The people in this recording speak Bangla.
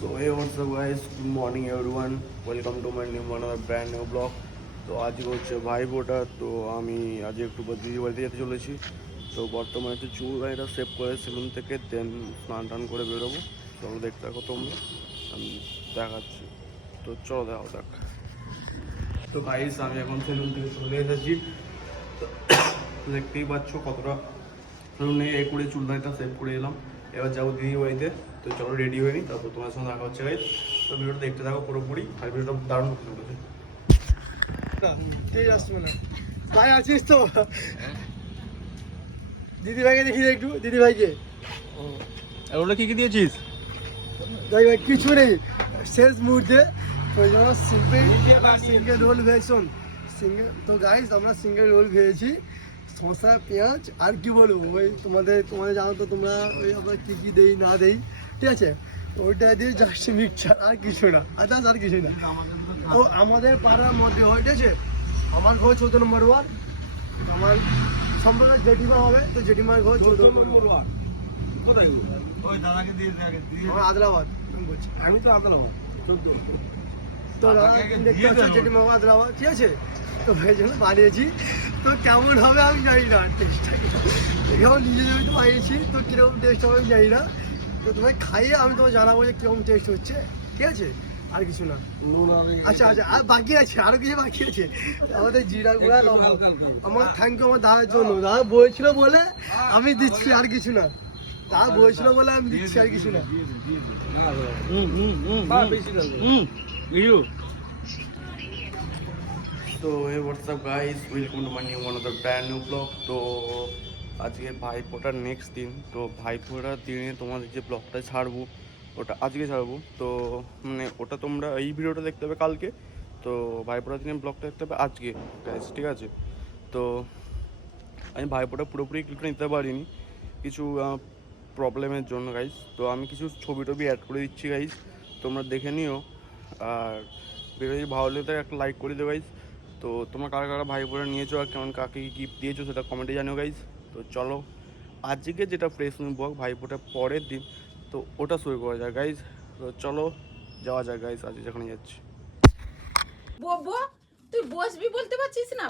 So hey what's up guys, good morning everyone, welcome to my new another brand new blog তো আজকে হচ্ছে ভাই ফোটা তো আমি আজ একটু দিদি বাড়িতে যেতে চলেছি। তো বর্তমানে হচ্ছে চুল এটা সেভ করে সেলুন থেকে দেন স্নান টান করে বেরোবো। চলো দেখতে থাকো তোমরা আমি দেখাচ্ছি। তো চলো দেখাও দেখ তো গাইস আমি এখন সেলুন থেকে চলে এসেছি। তো দেখতেই পাচ্ছ কতটা সেলুনে এ করে চুল দাঁড়িটা সেভ করে এলাম। এবার যাব দিদি বাড়িতে। তো চলো রেডি হয়ে নিই তারপর তোমার সঙ্গে দেখা হচ্ছে গাইস তো ভিডিওটা দেখতে থাকো পুরোপুরি আর ভিডিওটা দারুণ করতে চলেছে ঠিক আসবে না ভাই আছিস তো? দিদি ভাইকে দেখি একটু দিদি ভাইকে আর ওটা কি কি দিয়েছিস? ভাই ভাই কিছু নেই। শেষ মুহূর্তে ওই জন্য সিম্পল সিঙ্গেল রোল ভেয়েছুন সিঙ্গেল তো গাইস আমরা সিঙ্গেল রোল ভেয়েছি শসা পেঁয়াজ আর কি বলব? ওই তোমাদের তোমাদের জানো তো তোমরা ওই আমরা কী কী দেই না দেই ঠিক আছে? ওইটা দিয়ে জাস্ট মিক্সচার আর কিছু না। আদার্স আর কিছু না। তো আমাদের পাড়ার মধ্যে হয় ঠিক আছে? আমার ঘর চৌদ্দ নম্বর ওয়ার্ড আমার সম্পূর্ণ জেঠিমা হবে তো জেঠিমার ঘর চৌদ্দ নম্বর ওয়ার্ড। কোথায় ওই দাদাকে দিয়ে আদিলাবাদ আমি বলছি আমি তো আতলাম তো দাদা দেখতে পাচ্ছ। জেঠিমা আদিলাবাদ ঠিক আছে? তো এই জন্য বানিয়েছি। তো কেমন হবে আমি জানি না টেস্টটা নিজে জমি তো বানিয়েছি তো কীরকম টেস্ট হবে আমি জানি না। তো তোমায় খাইয়ে আমি তোমায় জানাব যে কীরকম টেস্ট হচ্ছে ঠিক আছে? আর কিছু না। আচ্ছা আচ্ছা আর বাকি আছে আরও কিছু বাকি আছে? আমাদের জিরা গুঁড়া লবণ। আমার থ্যাংক ইউ আমার দাদার জন্য। দাদা বলেছিল বলে আমি দিচ্ছি আর কিছু না। দাদা বলেছিল বলে আমি দিচ্ছি আর কিছু না। তো hey WhatsApp guys welcome to my new one of brand new blog তো আজকে ভাইফোঁটার নেক্সট দিন। তো ভাইফোঁটার দিনে তোমাদের যে ব্লগটা ছাড়বো, ওটা আজকে ছাড়বো। তো মানে ওটা তোমরা এই ভিডিওটা দেখতে হবে কালকে। তো ভাইফোঁটার দিনে ব্লগটা দেখতে হবে আজকে গাইস ঠিক আছে? তো, আমি ভাইফোঁটা পুরোপুরি ক্লিপটা নিতে পারিনি। কিছু প্রবলেমের জন্য গাইস তো, আমি কিছু ছবি টবি অ্যাড করে দিচ্ছি গাইস তোমরা দেখে নিও। আর ভিডিও যদি ভালো লাগে তাহলে একটা লাইক করে দিও গাইস তো তোমরা কারা কারা ভাই বোনের নিয়েছো আর কেমন কাকে গিফট দিয়েছ সেটা কমেন্টে জানিও গাইস তো চলো আজকে যেটা ফ্রেশ নিব ভাইপোটা ভাইফোঁটার পরের দিন তো ওটা শুরু করা যায় গাইস তো চলো যাওয়া যায় গাইস আজকে যেখানে যাচ্ছি। তুই বসবি বলতে পারছিস না?